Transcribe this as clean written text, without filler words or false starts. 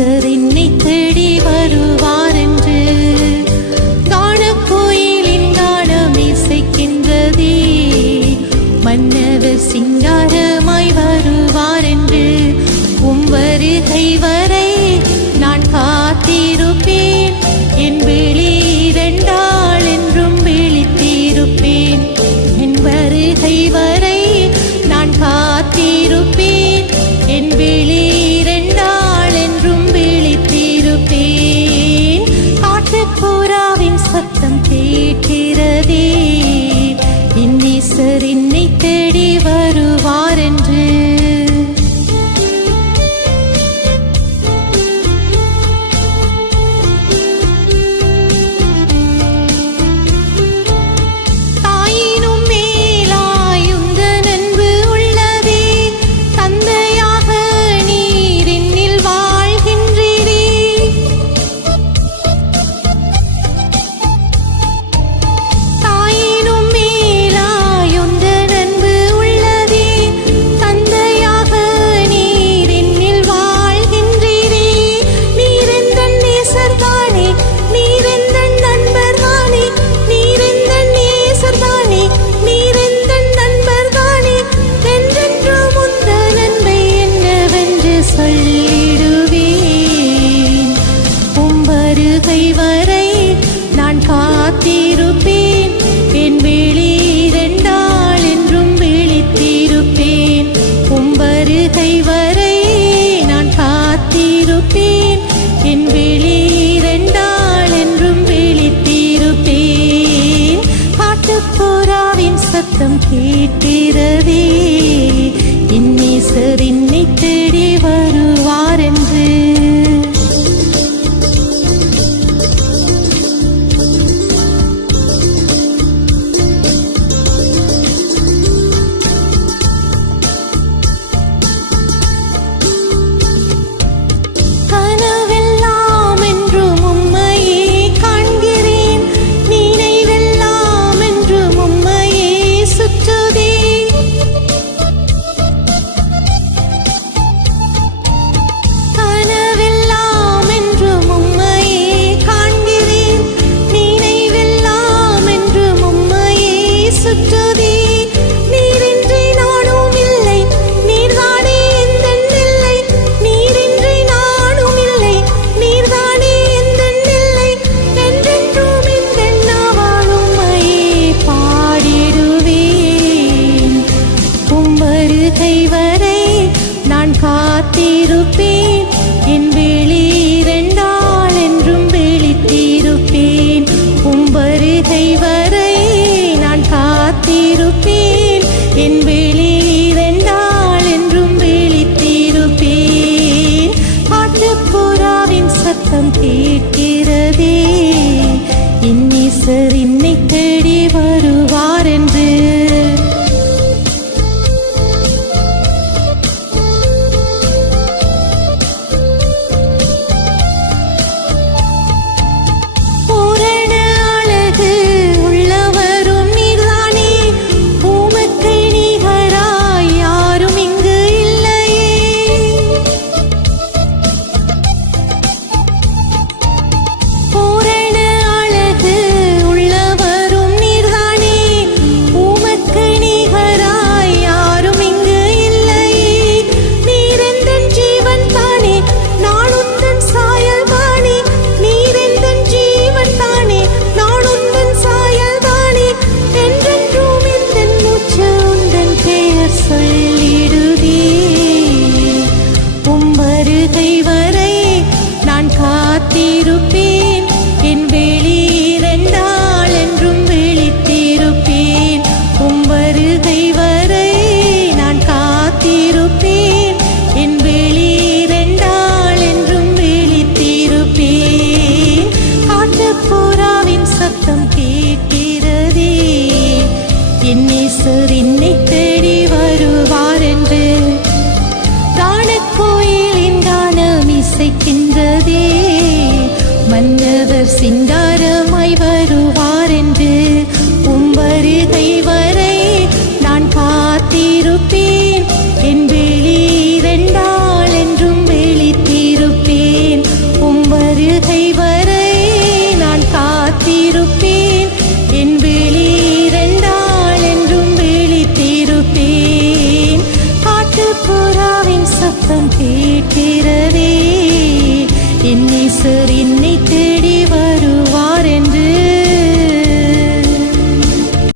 நேசர் என்னை தேடி வருவார் என்று காணக்கோயிலின் கானம் இசைக்கின்றதே. மன்னவர் சிங்காரமாய் வருவார் என்று வருகை வரை நான் காத்திருப்பேன். என் விழி இரண்டாள் என்றும் விழித்திருப்பேன். என் வருகை வரை நான் காத்திருப்பேன். என் விழி இரண்டாள் என்றும் விழித்திருப்பேன். காட்டுப்புறாவின் சத்தம் கேட்கிறதே, என் நேசர் என்னை தேடி வருவார் என்று. சத்தம் கேட்கிறதே, என் நேசர் என்னை தேடி வருவார் என்று. காத்திருப்பேன். என் விழி இரண்டாள் என்றும் விழித்திருப்பேன். வருகை வரை நான் காத்திருப்பேன். என் விழி இரண்டாள் என்றும் விழித்திருப்பேன். காட்டுப்புறாவின் சத்தம் கேட்கிறதே, என் நேசர் என்னை தேடி வருவார் என்று. காத்திருப்பேன். என் விழி இரண்டாள் என்றும் விழித்திருப்பேன். வருகை வரை நான் காத்திருப்பேன். என் விழி இரண்டாள் என்றும் விழித்திருப்பேன். காட்டுப்புறாவின் சத்தம் கேட்கிறதே, என் நேசர் என்னை தேடி வருவார் என்று. காணக்கோயிலின் கானம் இசைக்கின்றதே, மன்னவர் சிங்காரமாய் வருவார் என்று. வருகை வரை நான் காத்திருப்பேன். என் விழி இரண்டாள் என்றும் விழித்திருப்பேன். சத்தம் கேட்கிறதே. என் நேசர் என்னை